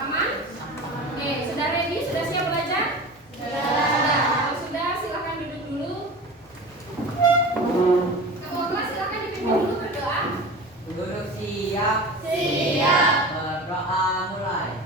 Aman? Oke, sudah ready? Sudah siap belajar? Sudah. Kalau sudah, silakan duduk dulu. Semua kelas silakan dipimpin dulu berdoa. Duduk siap. Siap. Berdoa mulai.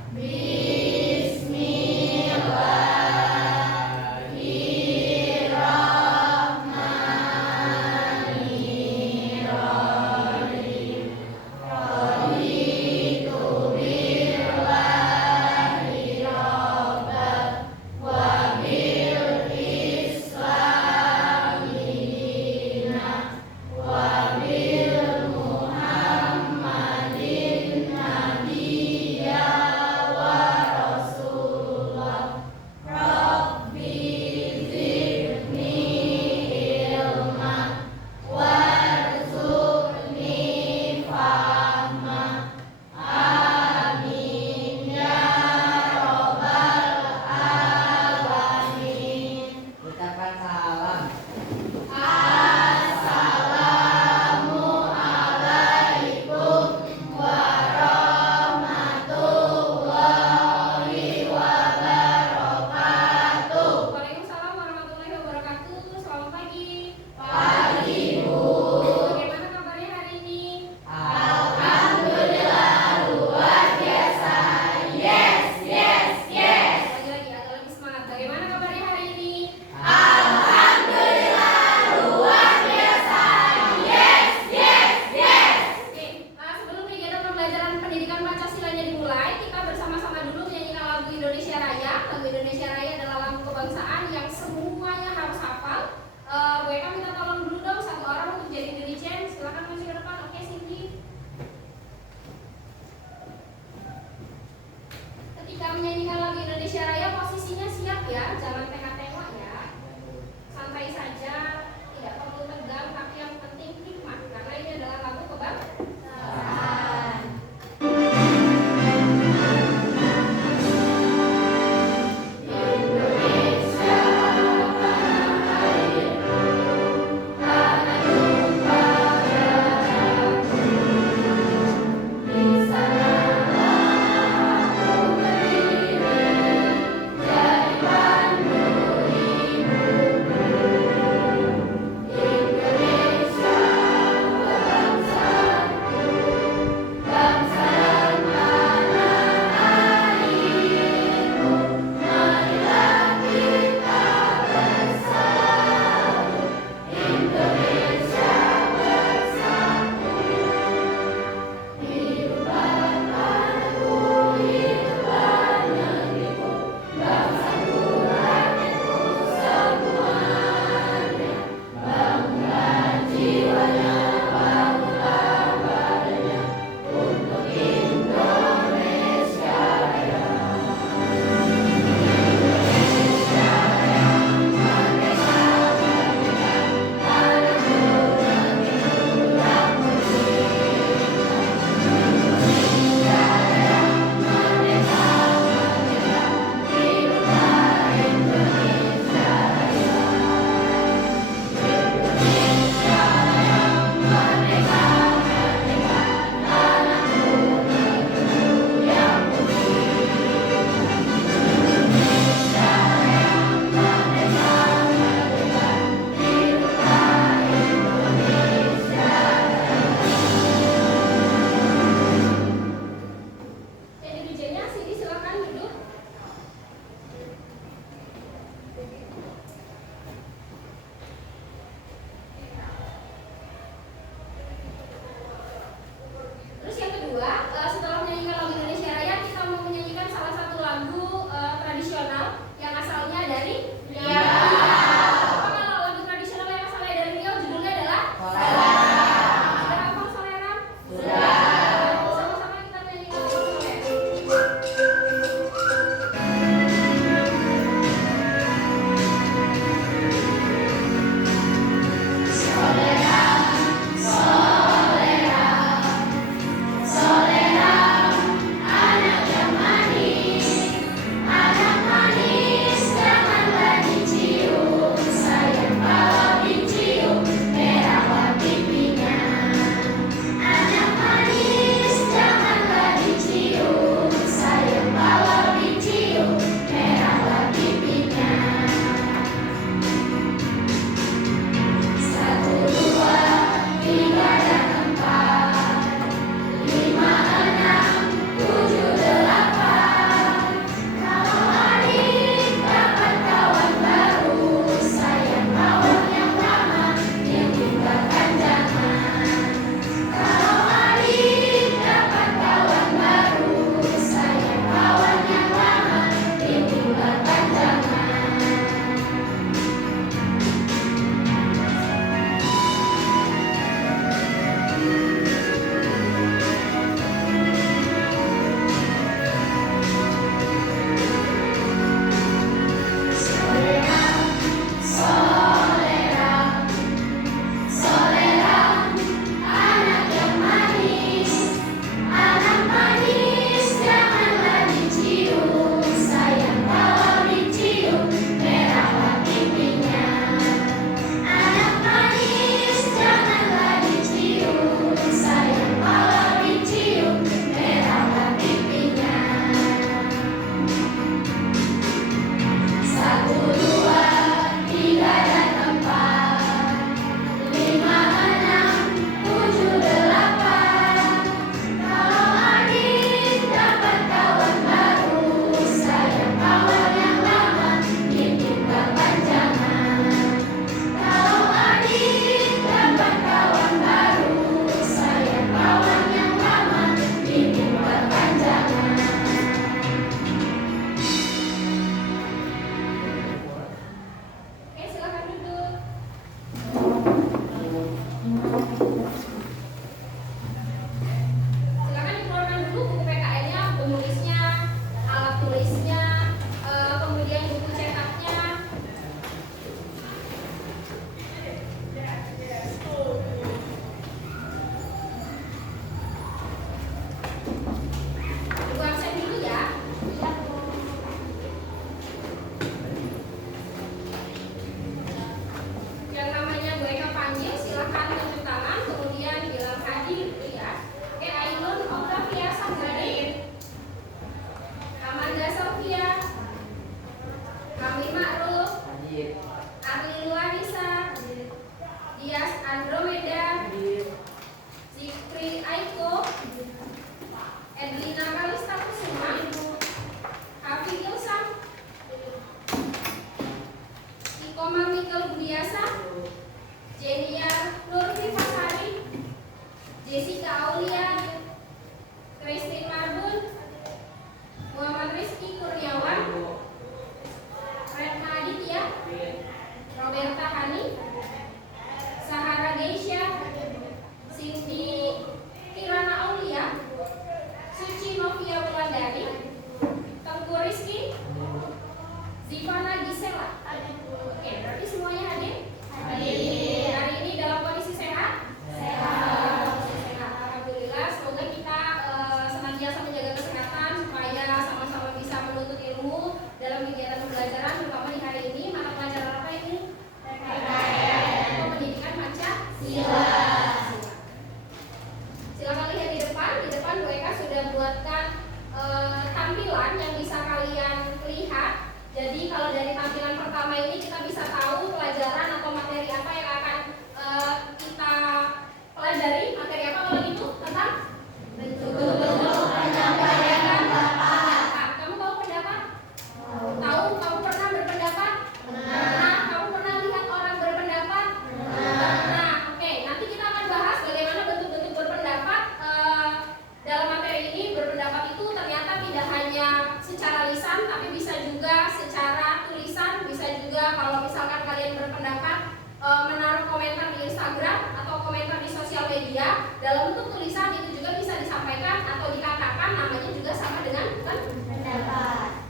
media dalam bentuk tulisan itu juga bisa disampaikan atau dikatakan, namanya juga sama dengan pendapat.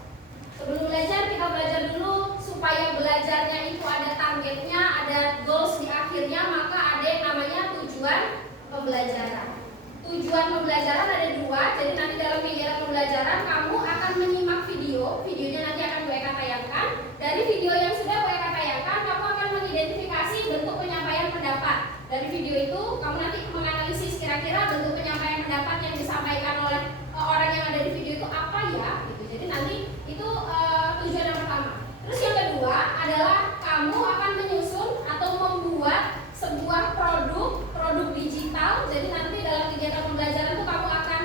Sebelum belajar kita belajar dulu supaya belajarnya itu ada targetnya, ada goals di akhirnya, maka ada yang namanya tujuan pembelajaran. Tujuan pembelajaran ada dua, jadi nanti dalam kegiatan pembelajaran kamu akan menyimak videonya nanti akan Bu Eka tayangkan. Dari video yang sudah Bu Eka tayangkan, kamu akan mengidentifikasi bentuk penyampaian pendapat. Dari video itu kamu nanti menganalisis kira-kira bentuk penyampaian pendapat yang disampaikan oleh orang yang ada di video itu apa ya, gitu. Jadi nanti itu tujuan yang pertama. Terus yang kedua adalah kamu akan menyusun atau membuat sebuah produk digital. Jadi nanti dalam kegiatan pembelajaran itu kamu akan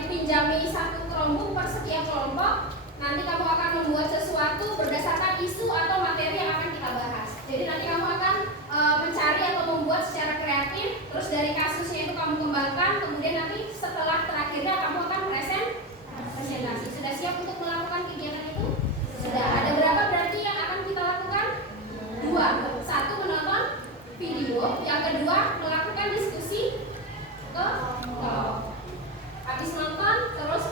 dipinjami satu Chromebook per setiap kelompok. Nanti kamu akan membuat sesuatu berdasarkan isu atau materi yang akan kita bahas. Jadi nanti kamu akan mencari atau membuat secara kreatif. Terus dari kasusnya itu kamu kembangkan. Kemudian nanti setelah terakhirnya kamu akan presentasi. Sudah siap untuk melakukan kegiatan itu? Sudah. Ada berapa berarti yang akan kita lakukan? 2. Satu, menonton video. Yang kedua, melakukan diskusi ke kelompok. Habis nonton, terus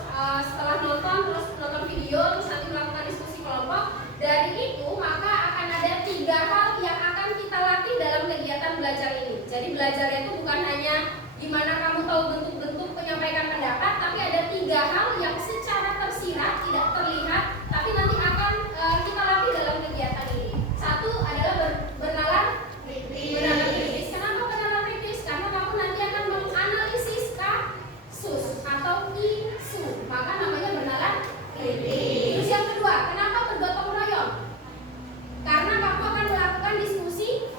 setelah nonton, terus nonton video, terus nanti melakukan diskusi kelompok. Dari itu maka akan ada 3 hal yang akan kita latih dalam kegiatan belajar ini. Jadi belajarnya itu bukan hanya gimana kamu tahu bentuk-bentuk penyampaian pendapat, tapi ada 3 hal yang secara tersirat tidak terlihat, tapi nanti akan kita latih dalam kegiatan ini. Satu adalah bernalar kritis. Kenapa bernalar kritis? Karena kamu nanti akan menganalisis kasus atau isu, maka namanya bernalar kritis. Terus yang kedua, kenapa bergotong royong? Karena kamu akan melakukan diskusi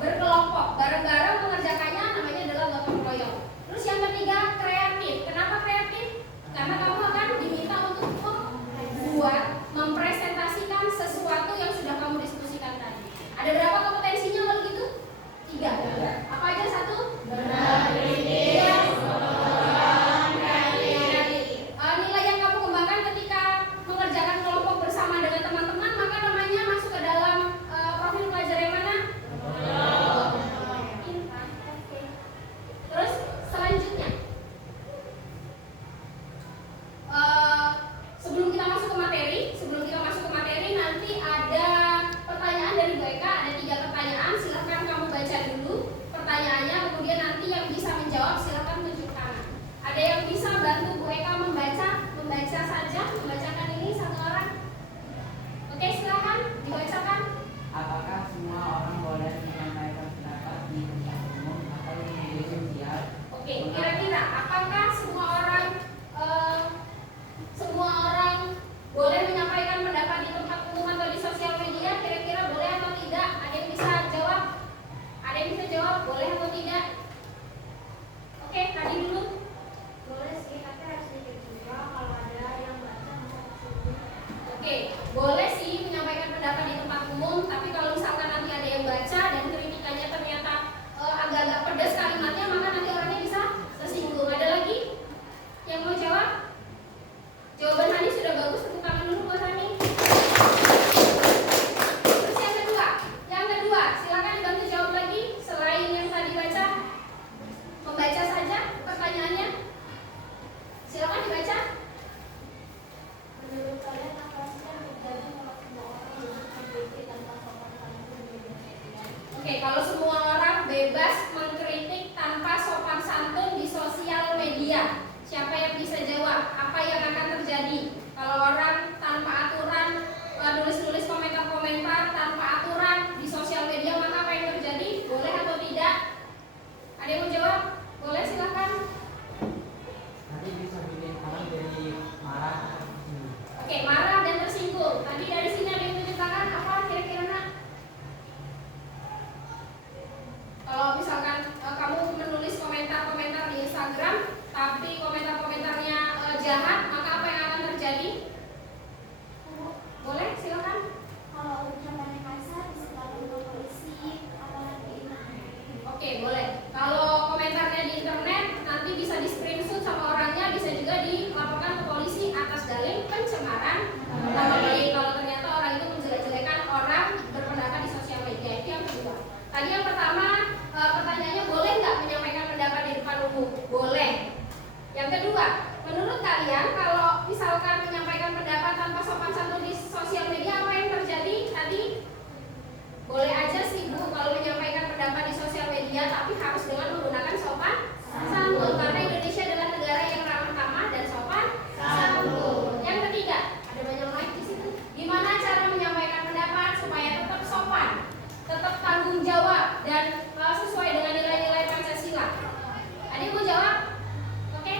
berkelompok, bareng-bareng mengerjakannya, namanya adalah gotong royong. Terus yang ketiga, kreatif. Kenapa kreatif? Karena kamu akan diminta untuk mempresentasikan sesuatu yang sudah kamu diskusikan tadi. Ada berapa kompetensinya kalau gitu? 3. Apa aja? 1? Nilai yang kamu kembangkan ketika mengerjakan kelompok bersama dengan teman-teman, maka namanya masuk ke dalam profil pelajar yang mana? Terus selanjutnya, sebelum kita masuk ke materi, nanti ada pertanyaan dari Bu Eka. Ada 3 pertanyaan, silahkan kamu baca dulu pertanyaannya, kemudian nanti yang bisa menjawab silahkan tunjuk tangan. Ada yang bisa bantu Bu Eka membacakan ini satu orang? Oke, silahkan dibacakan. Apakah semua orang boleh menyampaikan pendapat di tempat umum atau di media sosial? Oke, kira-kira apakah semua orang boleh menyampaikan pendapat di tempat umum atau di sosial media? Kira-kira boleh atau tidak? Ada yang bisa jawab? Boleh atau tidak? Oke, tadi dulu. Boleh sih, tapi harus dikit juga kalau ada yang baca masa tersebut. Oke, boleh sih menyampaikan pendapat di tempat umum, tapi kalau misalkan nanti ada yang baca dan tapi harus dengan menggunakan sopan santun karena Indonesia adalah negara yang ramah tamah dan sopan santun. Yang ketiga, ada banyak mic di situ. Gimana cara menyampaikan pendapat supaya tetap sopan, tetap tanggung jawab dan sesuai dengan nilai-nilai Pancasila? Adik mau jawab? Oke,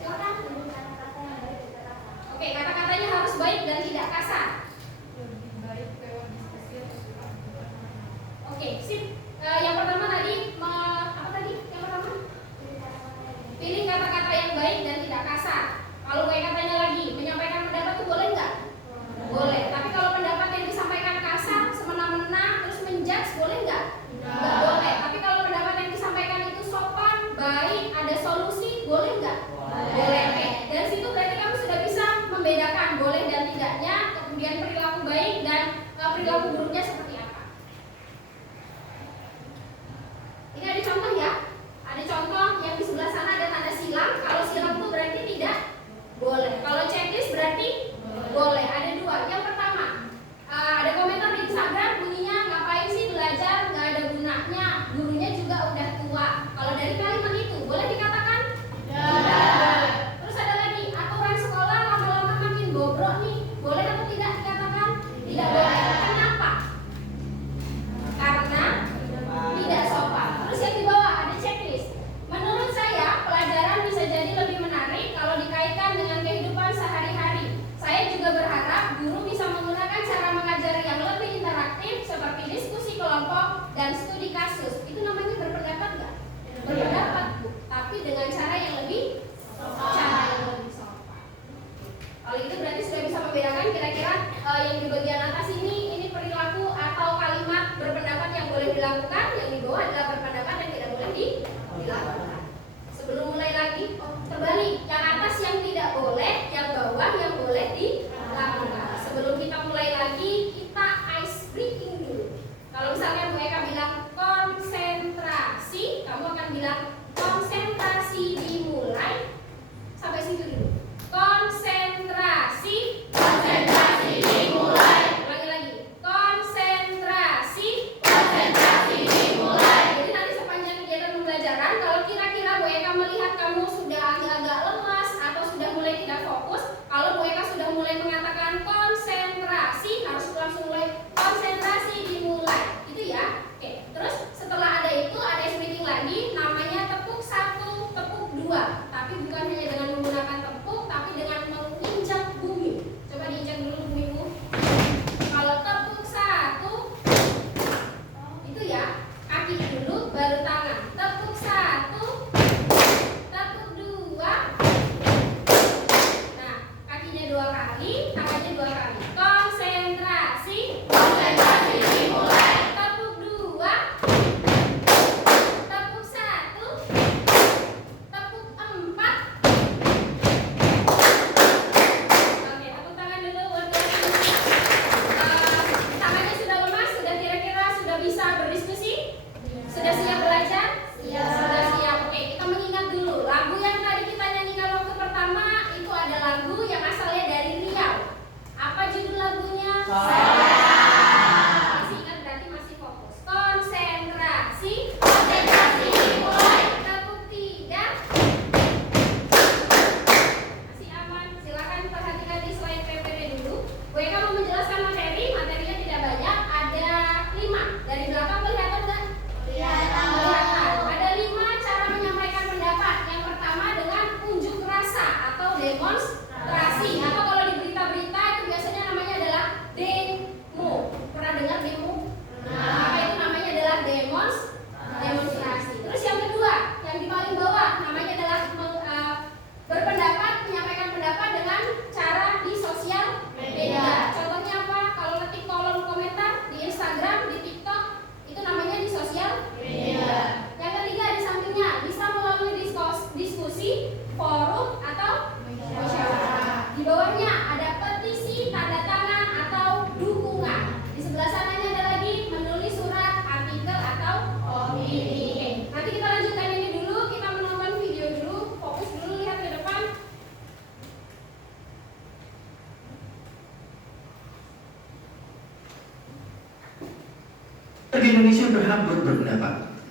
silakan. Oke, kata-katanya harus baik dan tidak kasar. Oke, sip. Yang pertama tadi apa tadi? Yang pertama? Pilih kata-kata yang baik dan tidak kasar. Kalau kayak katanya lagi, menyampaikan pendapat itu boleh nggak? Boleh. Tapi kalau pendapat yang disampaikan kasar, semena-mena, terus menjudge, boleh nggak? Nggak boleh. Tapi kalau pendapat yang disampaikan itu sopan, baik, ada solusi, boleh nggak? Boleh. Oke. Dan situ berarti kamu sudah bisa membedakan boleh dan tidaknya, kemudian perilaku baik dan perilaku buruknya seperti apa. Ini ada contoh ya. Ada contoh yang di sebelah sana ada tanda silang. Kalau silang itu berarti tidak boleh. Kalau checklist berarti boleh. Ada dua. Yang pertama, ada komentar di Instagram bunyinya ngapain sih belajar nggak ada gunanya. Gurunya juga udah tua. Kalau dari kalimat itu boleh dikatakan? Tidak. Terus ada lagi aturan sekolah lama-lama makin bobrok nih. Boleh atau tidak dikatakan? Tidak boleh. Kenapa? Karena tidak sopan. Terus yang di bawah ada checklist. Menurut saya pelajaran bisa jadi lebih menarik kalau dikaitkan dengan kehidupan sehari-hari. Saya juga berharap guru bisa menggunakan cara mengajar yang lebih interaktif seperti diskusi kelompok dan studi kasus. Itu namanya berpendapat nggak? Berpendapat, Bu. Tapi dengan cara yang lebih sopan. Kalau itu berarti sudah bisa membedakan kira-kira yang di bagian atas ini perilaku atau kalimat berpendapat yang boleh dilakukan, yang di bawah adalah berpendapat yang tidak boleh dilakukan. Sebelum mulai lagi, terbalik, yang atas yang tidak boleh, yang bawah yang boleh dilakukan. Sebelum kita mulai lagi, kita ice breaking dulu. Kalau misalkan Bu Eka bilang konsentrasi, kamu akan bilang konsentrasi dimulai. Sampai situ dulu. Konsentrasi dimulai. Ulangi lagi. Konsentrasi dimulai. Jadi nanti sepanjang kegiatan pembelajaran, kalau kira-kira Bu Eka melihat kamu sudah agak-agak lemas atau sudah mulai tidak fokus, kalau Bu Eka sudah mulai mengatakan konsentrasi, harus langsung mulai konsentrasi dimulai. Itu ya. Oke. Terus setelah ada itu ada speaking lagi, namanya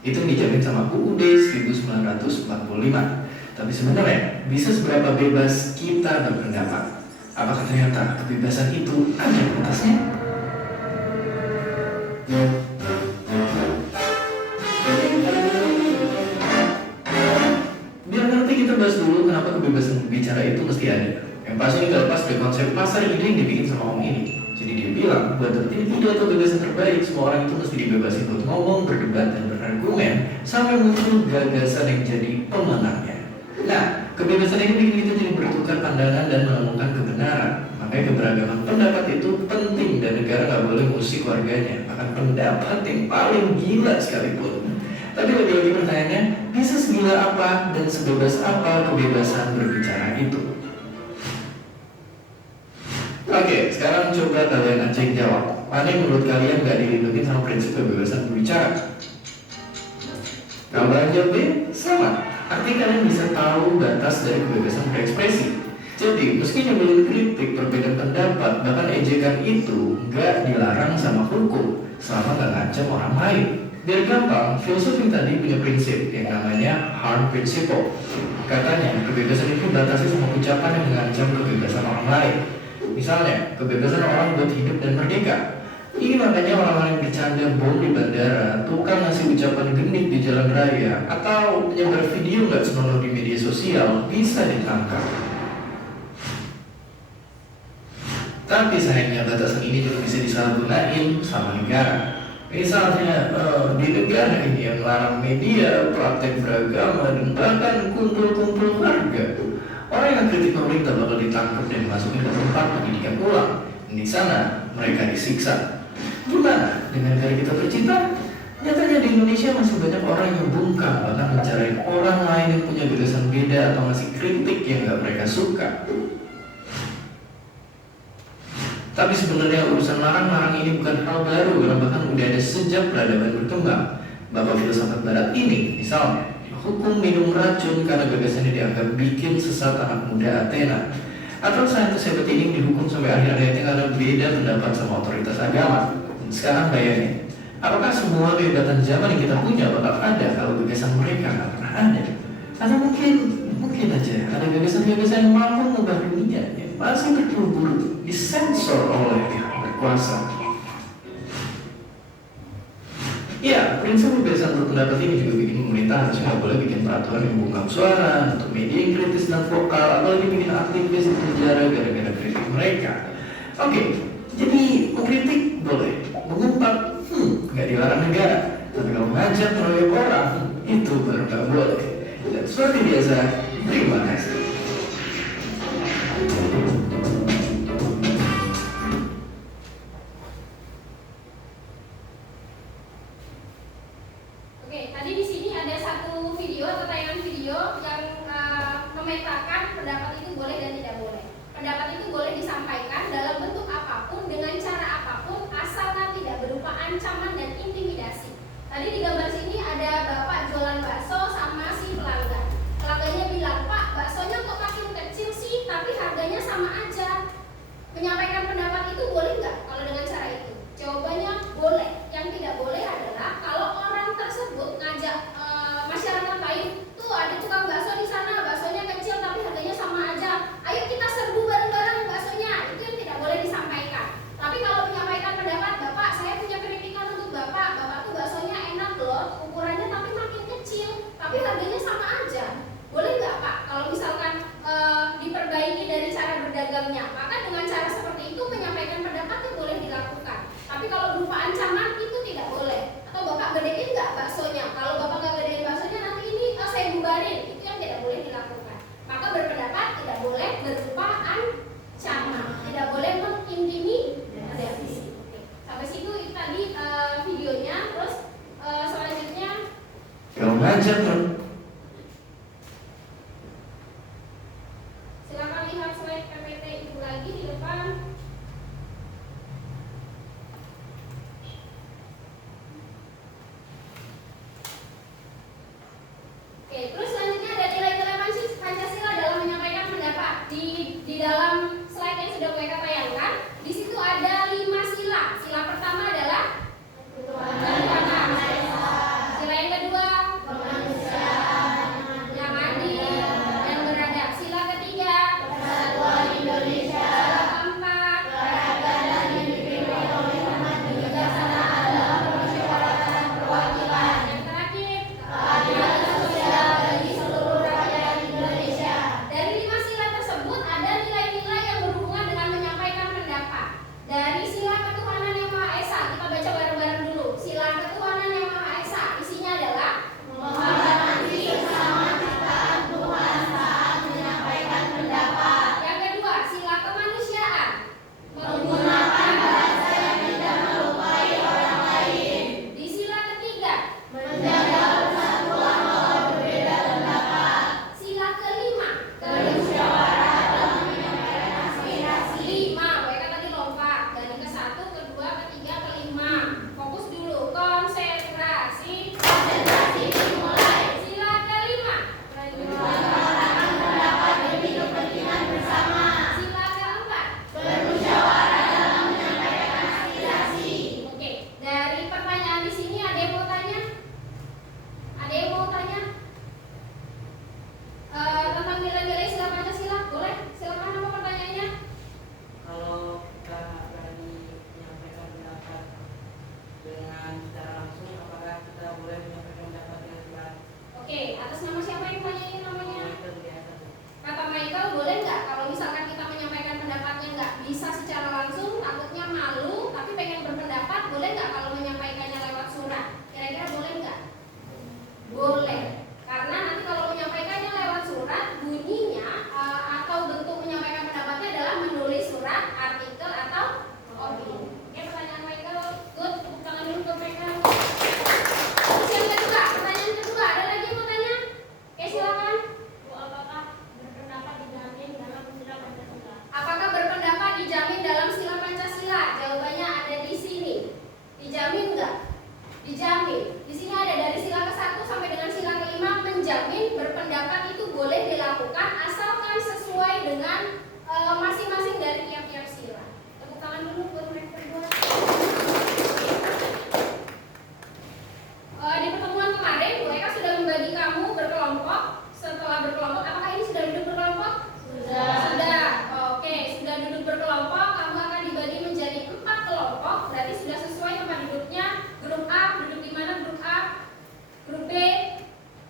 Itu yang dijamin sama UUD 1945. Tapi sebenarnya bisa seberapa bebas kita berpendapat? Apakah ternyata kebebasan itu ada batasnya? Biar ngerti, kita bahas dulu kenapa kebebasan berbicara itu mesti ada. Yang pasti ini terlepas dari konsep pasar ide yang dibikin sama Om ini. Jadi dia bilang, buat tertib tidak atau kebebasan terbaik, semua orang itu mesti dibebasi untuk ngomong, berdebat, dan berargumen sampai muncul gagasan yang jadi pemenangnya. Nah, kebebasan ini bikin kita jadi bertukar pandangan dan menemukan kebenaran. Makanya keberagaman pendapat itu penting dan negara nggak boleh musik warganya. Bahkan pendapat yang paling gila sekalipun. Tapi lagi-lagi pertanyaannya, bisa segila apa dan sebebas apa kebebasan berbicara itu? Oke, sekarang coba kalian aja yang jawab. Mana yang menurut kalian nggak dilindungi sama prinsip kebebasan berbicara? Kalau kalian jawab B, selamat. Artinya kalian bisa tahu batas dari kebebasan berekspresi. Jadi, meski nyebelin kritik, perbedaan pendapat, bahkan ejekan itu nggak dilarang sama hukum selama nggak ngancam orang lain. Biar gampang, filsuf yang tadi punya prinsip yang namanya harm principle. Katanya, kebebasan itu dibatasi sama ucapan yang mengancam kebebasan orang lain. Misalnya, kebebasan orang buat hidup dan merdeka. Ini makanya orang-orang yang bercanda bom di bandara, tukang ngasih ucapan genit di jalan raya, atau menyebar video nggak senonoh di media sosial bisa ditangkap. Tapi sayangnya batasan ini juga bisa disalahgunain sama negara. Misalnya di negara ini yang larang media, praktek beragama, dan bahkan kumpul-kumpul warga. Orang yang kritik pemerintah bakal ditangkap dan dimasukin ke tempat pendidikan ulang. Di sana mereka disiksa. Gimana dengan negara kita tercinta? Nyatanya di Indonesia masih banyak orang yang bungkam, bahkan mencari orang lain yang punya gagasan beda atau ngasih kritik yang gak mereka suka. Tapi sebenarnya urusan larang-larang ini bukan hal baru, karena bahkan udah ada sejak peradaban berkembang. Bapak filsafat barat ini, misalnya, hukum minum racun karena gagasannya dianggap bikin sesat anak muda Athena. Atau saintis hebat ini dihukum sampai akhir hayatnya karena beda pendapat sama otoritas agama. Dan sekarang bayangin, apakah semua kehebatan zaman yang kita punya bakal ada kalau gagasan mereka nggak pernah ada? Atau mungkin aja ada gagasan-gagasan yang mampu mengubah dunia yang masih terkubur disensor oleh pihak berkuasa. Ya, prinsip kebebasan berpendapat ini juga bikin pemerintah harusnya nggak boleh bikin peraturan yang bungkam suara untuk media yang kritis dan vokal, apalagi bikin aktivis di penjara gara-gara kritik mereka. Oke, jadi mengkritik boleh, mengumpat nggak dilarang negara, tapi kalau ngajak meroyok orang itu baru nggak boleh. Dan seperti biasa, terima kasih. Oke, tadi di sini ada satu video atau tayangan video yang memetakan pendapat itu boleh dan tidak boleh. Pendapat itu boleh disampaikan dalam bentuk apapun, dengan cara apapun, asalkan tidak berupa ancaman dan intimidasi. Tadi di gambar sini ada bapak jualan bakso sama si pelanggan. Pelanggannya bilang, "Pak, baksonya kok makin kecil sih, tapi harganya sama aja." Menyampaikan pendapat itu boleh nggak kalau dengan cara itu? Jawabannya boleh. Yang tidak boleh adalah kalau orang tersebut ngajak masyarakat lain, tuh ada tukang bakso di sana, baksonya kecil tapi harganya sama aja. Ayo kita serbu bareng-bareng baksonya. Itu yang tidak boleh disampaikan. Tapi kalau menyampaikan pendapat, "Bapak, saya punya kritikan untuk Bapak. Bapak tuh baksonya enak loh, ukurannya tapi makin kecil, tapi harganya sama aja." Boleh nggak Pak? Kalau misalkan diperbaiki dari cara berdagangnya, maka dengan cara seperti itu menyampaikan pendapat itu boleh dilakukan. Tapi kalau berupa ancaman itu tidak boleh. Atau Bapak gedein nggak baksonya? Kalau Bapak nggak gedein baksonya, nanti ini saya bubarin. Itu yang tidak boleh dilakukan. Maka berpendapat tidak boleh berupa ancaman, tidak boleh mengintimidasi. Oke. Sampai situ tadi videonya. Terus selanjutnya Kalau ngajak silakan lihat slide PPT itu lagi di depan. Oke, terus selanjutnya ada nilai-nilai Pancasila dalam menyampaikan pendapat. Di dalam slide yang sudah mereka tayangkan, di situ ada 5 sila. Sila pertama adalah Tuhan Maha Esa. Sila yang kedua atas nama siapa yang tanyain namanya? Michael biasa. Kata Michael, boleh nggak kalau misalkan kita menyampaikan pendapatnya nggak bisa secara langsung, takutnya malu, tapi pengen berpendapat, boleh nggak kalau menyampaikannya lewat surat? Kira-kira boleh nggak? Boleh. Karena nanti kalau menyampaikannya lewat surat, bunyinya atau bentuk menyampaikan pendapatnya adalah menulis surat, artikel atau opini. Oke, pertanyaan Michael, good. Tepuk tangan dulu ke Michael. Terus yang kedua, pertanyaan kedua, ada lagi yang mau tanya? Oke, silakan. Apakah berpendapat dijamin dalam sila Pancasila? Apakah berpendapat dijamin dalam sila Pancasila? Jawabannya ada di sini. Dijamin enggak? Dijamin. Di sini ada dari sila ke-1 sampai dengan sila ke-5 menjamin berpendapat itu boleh dilakukan asalkan sesuai dengan masing-masing dari tiap-tiap sila. Tepuk tangan dulu buat mereka berdua. Di pertemuan kemarin, Bu Eka sudah membagi kamu berkelompok. Setelah berkelompok, apakah ini sudah duduk berkelompok? Sudah. Oke, sudah duduk berkelompok. Kamu akan dibagi menjadi 4 kelompok. Berarti sudah sesuai tempat duduknya. Grup A duduk di mana? Grup A, grup B,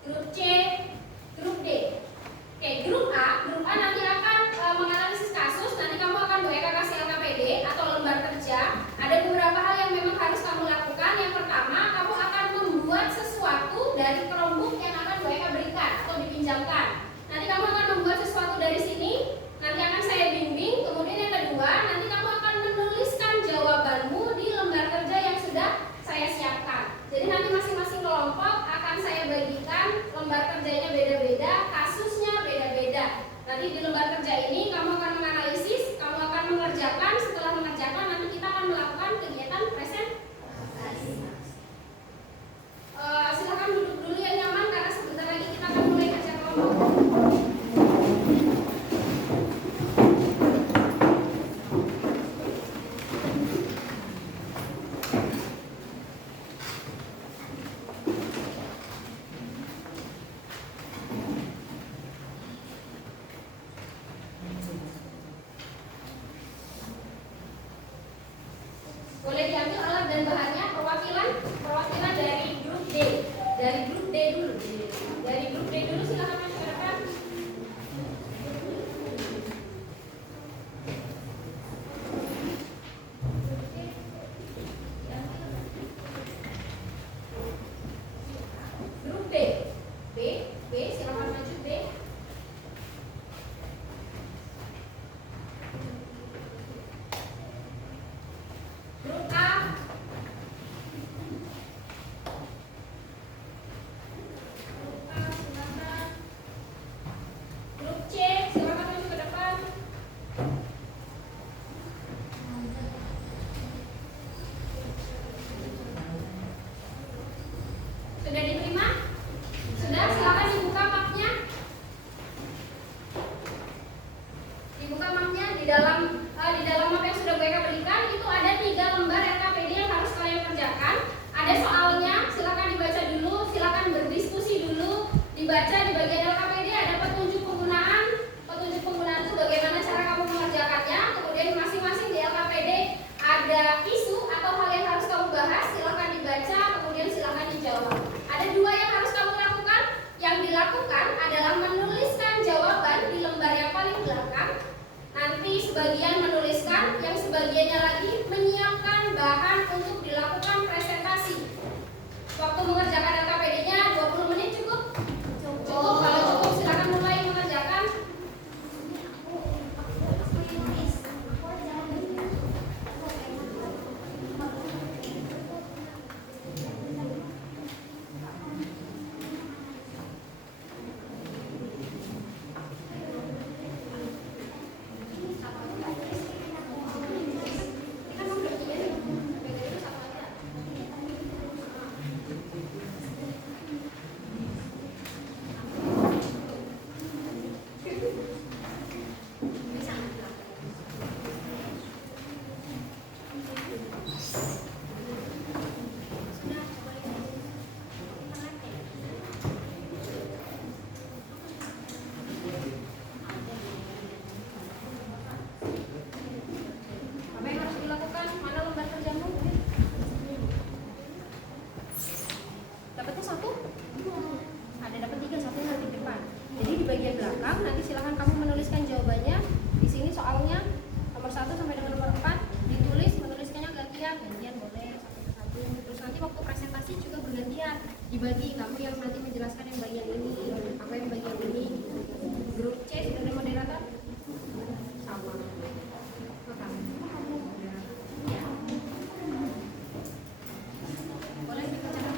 grup C, grup D. Oke, grup A nanti akan menganalisis kasus. Nanti kamu akan Bu Eka kasih LKPD atau lembar kerja. Ada beberapa hal yang memang harus kamu lakukan. Yang pertama, kamu akan membuat sesuatu dari Chromebook yang akan Bu Eka berikan atau dipinjamkan. Nanti kamu akan membuat sesuatu dari sini. Nanti akan saya bimbing. Kemudian yang kedua, nanti kamu akan menuliskan jawabanmu di lembar kerja yang sudah saya siapkan. Jadi nanti masing-masing kelompok akan saya bagikan, lembar kerjanya beda-beda, kasusnya beda-beda. Nanti di lembar kerja ini kamu akan menganalisis, kamu akan mengerjakan. Setelah mengerjakan, nanti kita akan melakukan kegiatan presentasi. Silakan duduk dulu yang nyaman karena sebentar lagi kita akan mulai kerja kelompok. Boleh diambil alat dan bahannya, perwakilan dari grup D. Dari grup D dulu. Dari grup D dulu silakan masuk ke depan. Grup B. B silakan maju B. Grup A. Grup A silakan. Grup C silakan maju ke depan. Sudah diterima? Sudah, silakan dibuka mapnya. Dibuka mapnya di dalam map yang sudah Bu Eka berikan itu ada 3 lembar LKPD yang harus kalian kerjakan. Ada soalnya, silakan dibaca dulu, silakan berdiskusi dulu, dibaca di bagian LKPD ada petunjuk penggunaan. Petunjuk penggunaan itu bagaimana cara kamu mengerjakannya. Kemudian masing-masing di LKPD ada isu atau hal yang harus kamu bahas, silakan dibaca, kemudian silakan dijawab. Ada 2 yang harus kamu lakukan. Yang dilakukan adalah menuliskan jawaban di lembar yang paling belakang. Nanti sebagian menuliskan, yang sebagiannya lagi menyiapkan bahan untuk dilakukan presentasi. Waktu mengerjakan LKPD-nya 20 menit cukup? Cukup. Kalau cukup silakan mulai mengerjakan. bagian belakang. Nanti silahkan kamu menuliskan jawabannya. Di sini soalnya nomor 1 sampai dengan nomor 4 ditulis, menuliskannya gantian boleh satu persatu. Terus nanti waktu presentasi juga bergantian, dibagi, kamu yang nanti menjelaskan yang bagian ini, aku yang bagian ini. Grup C sebagai moderator sama. Maka ya. Boleh dipercatat.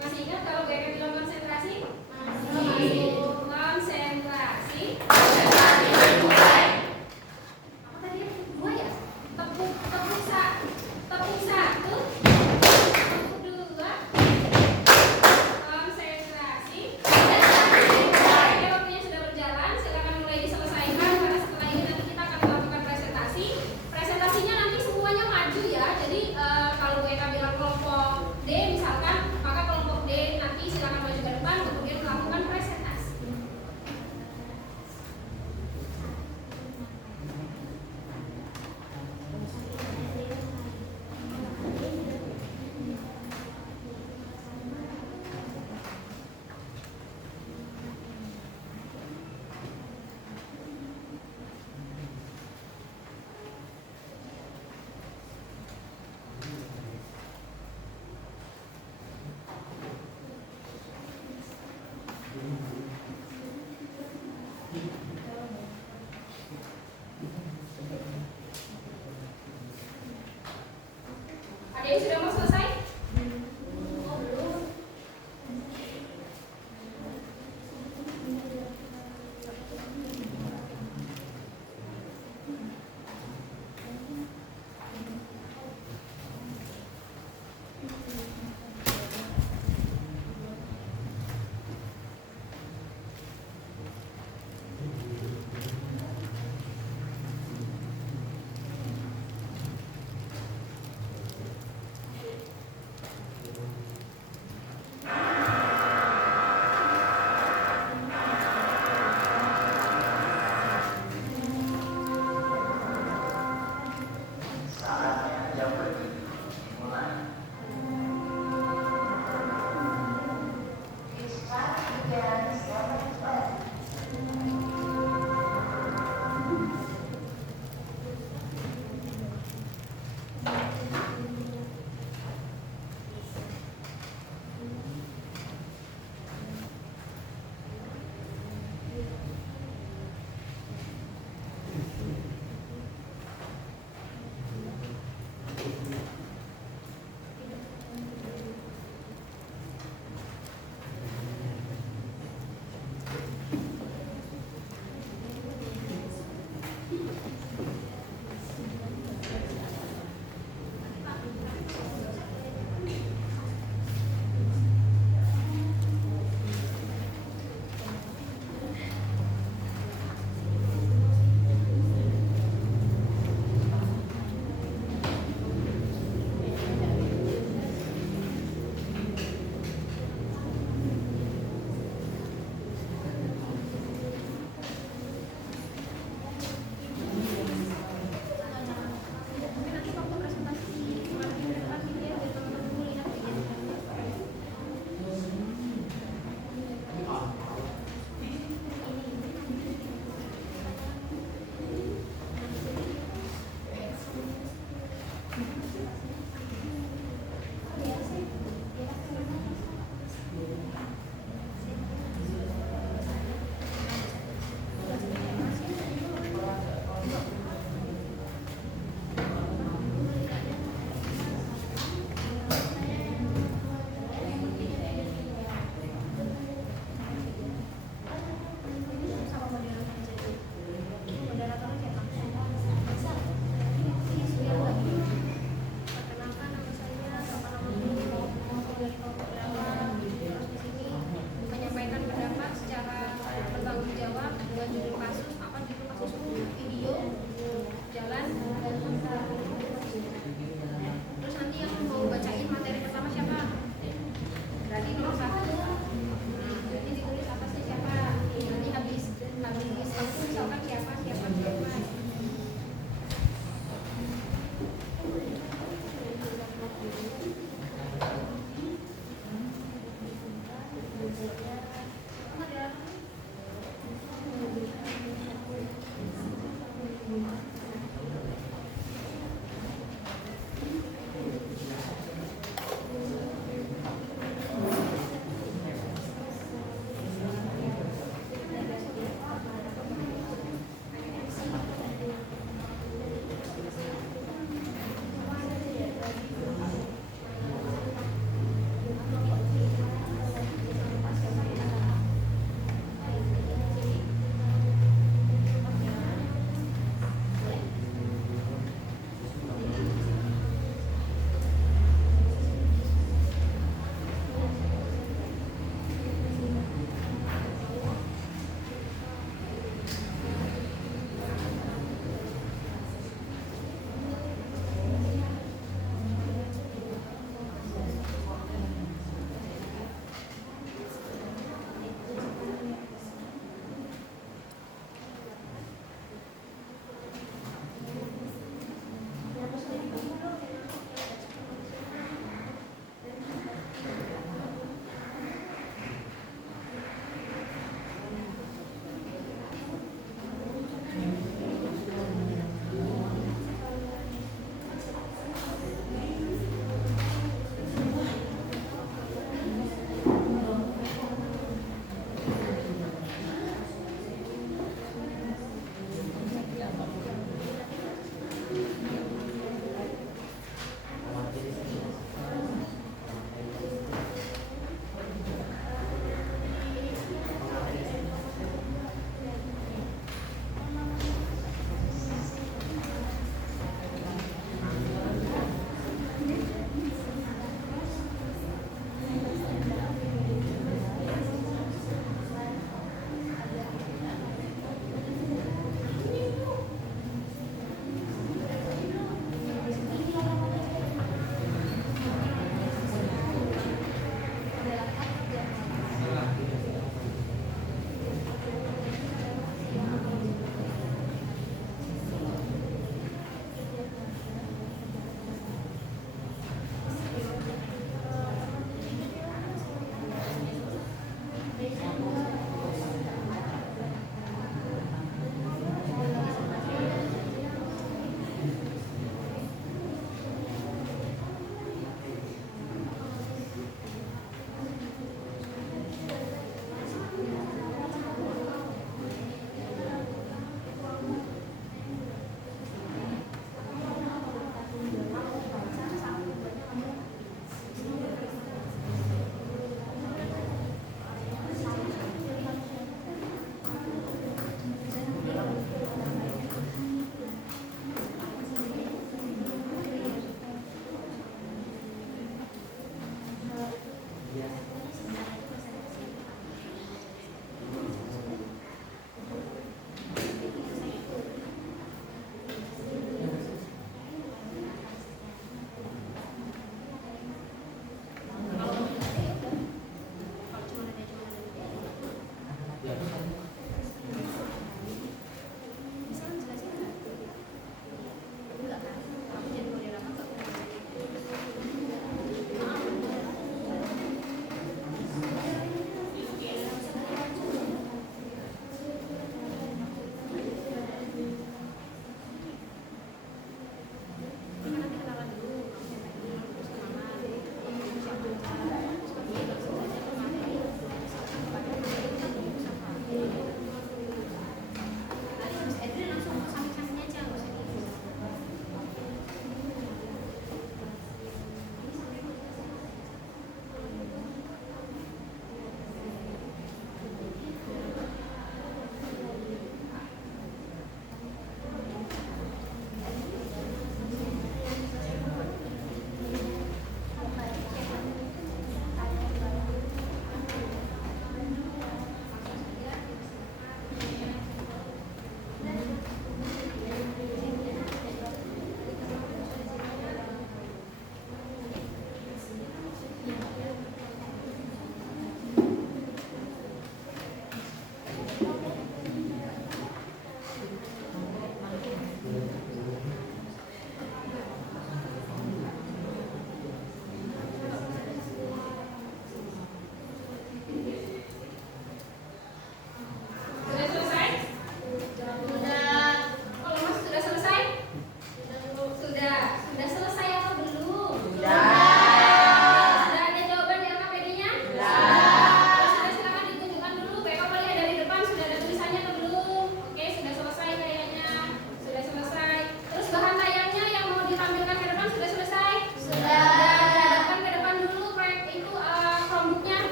Masih ingat kalau gue akan bilang konsentrasi? Masih. Konsentrasi. Apa tadi yang kedua ya? Tepuk satu. Tepuk dua. Konsentrasi. Oke, waktunya sudah berjalan. Silakan mulai diselesaikan karena setelah ini nanti kita akan melakukan presentasi. Presentasinya nanti semuanya maju ya. Jadi kalau gue akan bilang kelompok D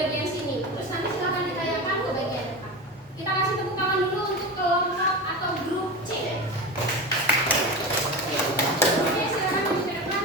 bagian sini. Terus nanti silakan ditanyakan ke bagian depan. Kita kasih tepuk tangan dulu untuk kelompok atau grup C. Oke, silakan maju ke depan.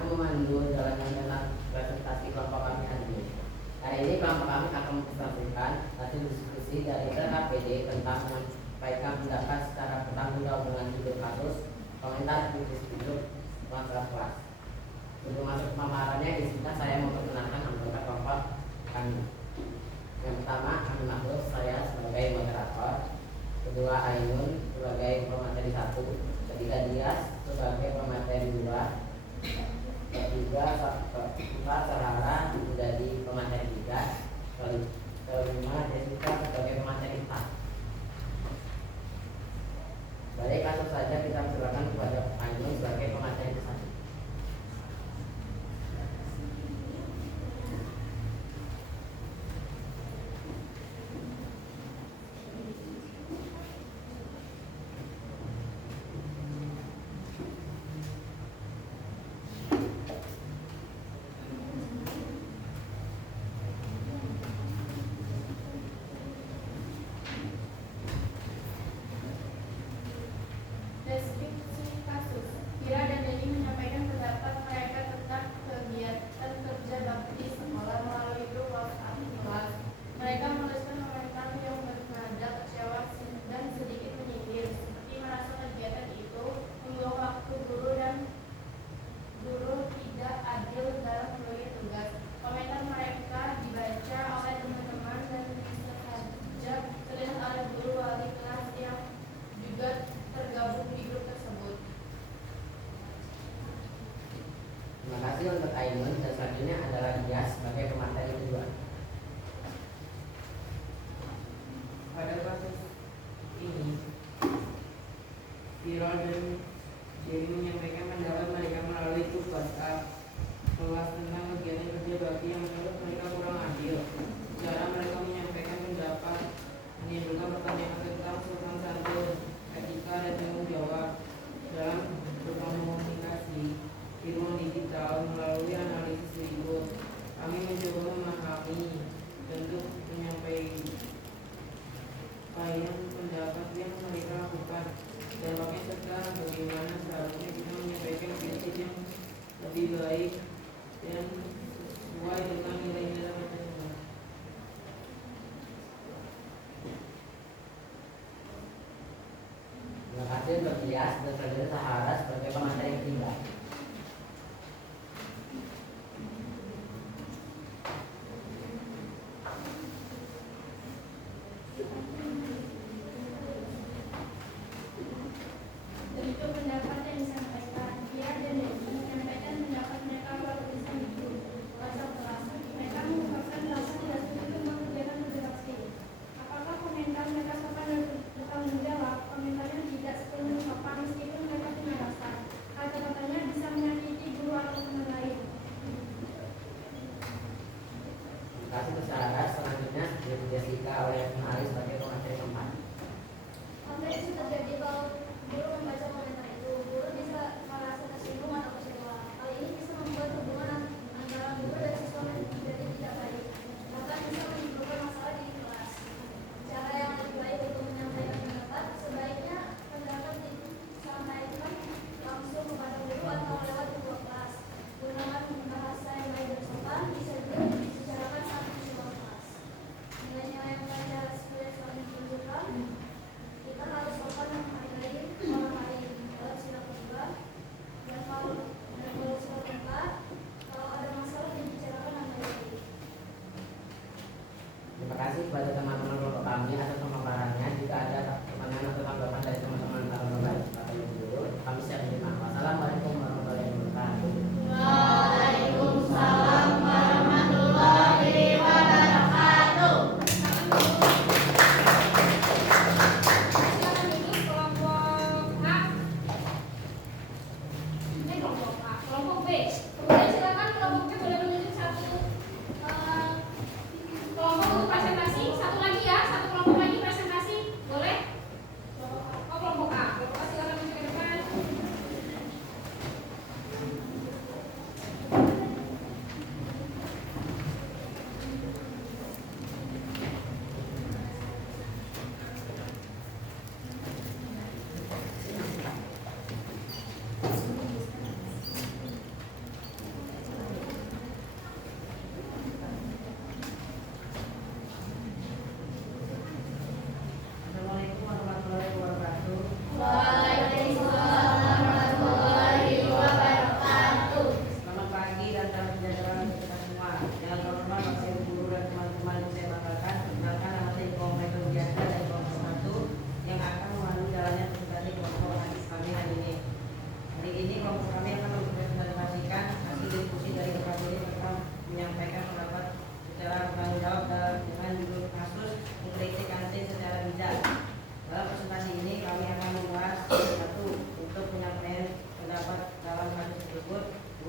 aku memandu jalannya presentasi kelompok kami hari ini. Hari ini kelompok kami akan mempresentasikan hasil diskusi dari RKPD tentang menyampaikan pendapat secara bertanggung jawab dengan judul kasus komentar kritis hidup masalah kelas. Sebelum masuk pemaparannya, izinkan saya memperkenalkan anggota kelompok kami. Yang pertama, Amin Mahdud, saya sebagai moderator. Kedua, Ainun sebagai pemateri 1. Ketiga, Dias sebagai pemateri 2. Ketiga, Sarara menjadi pemateri 3. Kelima, Jessica sebagai pemateri 4. Baik, langsung saja kita silakan kepada Ainun sebagai pemateri 1. Deskripsi kasus. Kira dan Deni menyampaikan pendapat mereka tentang kegiatan kerja bakti sekolah melalui grup WhatsApp kelas. Mereka menuliskan komentar yang bernada kecewa dan sedikit menyindir, seperti merasa kegiatan itu membuang waktu guru dan guru tidak adil dalam membagi tugas. Komentar mereka dibaca oleh teman-teman dan bisa saja terlihat oleh guru wali kelas yang juga tergabung di grup tersebut. Terima kasih untuk Ainun, dan selanjutnya adalah Dias sebagai pemateri kedua. Pada kasus ini, Viro dan Jerry menyampaikan pendapat mereka melalui grup WhatsApp kelas tentang kegiatan kerja bakti yang menurut mereka kurang adil. Cara mereka menyampaikan pendapat menimbulkan pertanyaan tentang sopan santun, etika dan tanggung jawab dalam berkomunikasi di ruang digital. Melalui analisis berikut, kami mencoba memahami bentuk penyampaian pendapat yang mereka lakukan, dampaknya serta bagaimana seharusnya kita menyampaikan kritik yang lebih baik dan sesuai dengan nilai-nilai Pancasila. Terima kasih untuk Dias, dan selanjutnya Sahara sebagai pemateri ketiga. Untuk pendapat yang disampaikan, Kira dan Deni menyampaikan pendapat mereka melalui tulisan di grup WhatsApp kelas. Mereka mengungkapkan rasa tidak setuju tentang kegiatan berinteraksi. Apakah komentar mereka sopan dan bertanggung jawab? Komentarnya tidak sepenuhnya sopan meskipun mereka punya rasa. Kata-katanya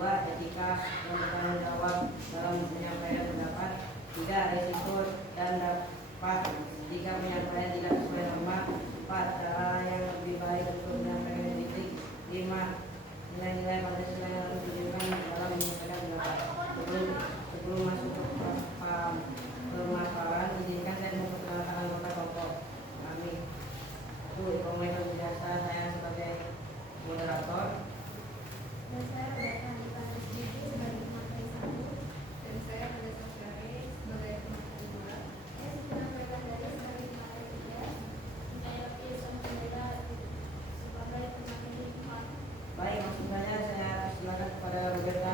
Dua, etika dan bertanggung jawab dalam menyampaikan pendapat. Tiga, resiko dan dapat jika penyampaian tidak sesuai norma. Empat, cara yang lebih baik untuk menyampaikan kritik. Lima, nilai-nilai Pancasila yang harus diberikan dalam menyampaikan pendapat. Sebelum masuk ke permasalahan, izinkan saya memperkenalkan anggota kelompok kami. Itu komunitas biasa, saya sebagai moderator. Dan saya adalah Anita Rizky sebagai materi 1. Dan saya adalah Safari sebagai materi 2. Saya sudah menyampaikan dari sebagai materi 3. Saya bisa membela sebagai materi 4. Baik, maksud saya silakan kepada Roberta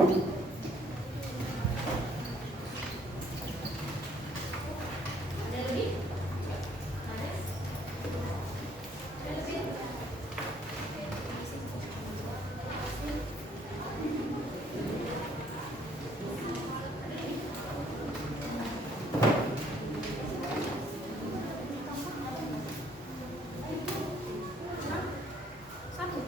Ada lebih? Ada? Ada lebih? Satu.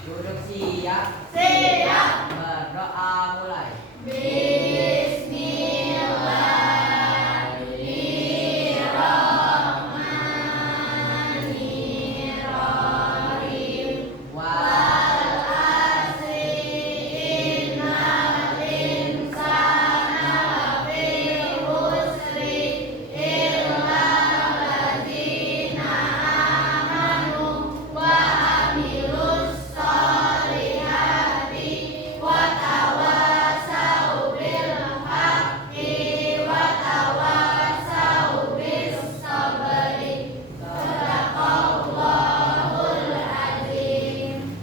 Duduk siap. Siap. Berdoa mulai. Bismillahirrahmanirrahim. Wal asri innal insana lafi khusri illa alladzina amanu wa amilus solihati wa tawasau bil haqqi wa tawasau bis sabri. Sadaqallahul azim.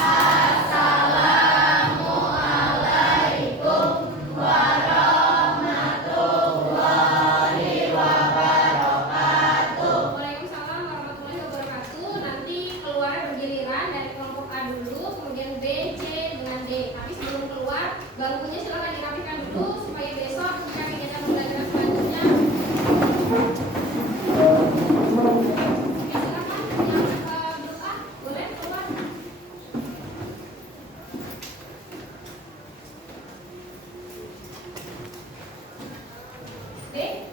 Assalamualaikum warahmatullahi wabarakatuh. Waalaikumsalam warahmatullahi wabarakatuh. Nanti keluar bergiliran dari kelompok A dulu, kemudian B, C dengan D. Tapi sebelum keluar, bangkunya silakan dirapikan dulu supaya besok ketika kegiatan pembelajaran selanjutnya. Oke, silakan yang grup A boleh keluar. B.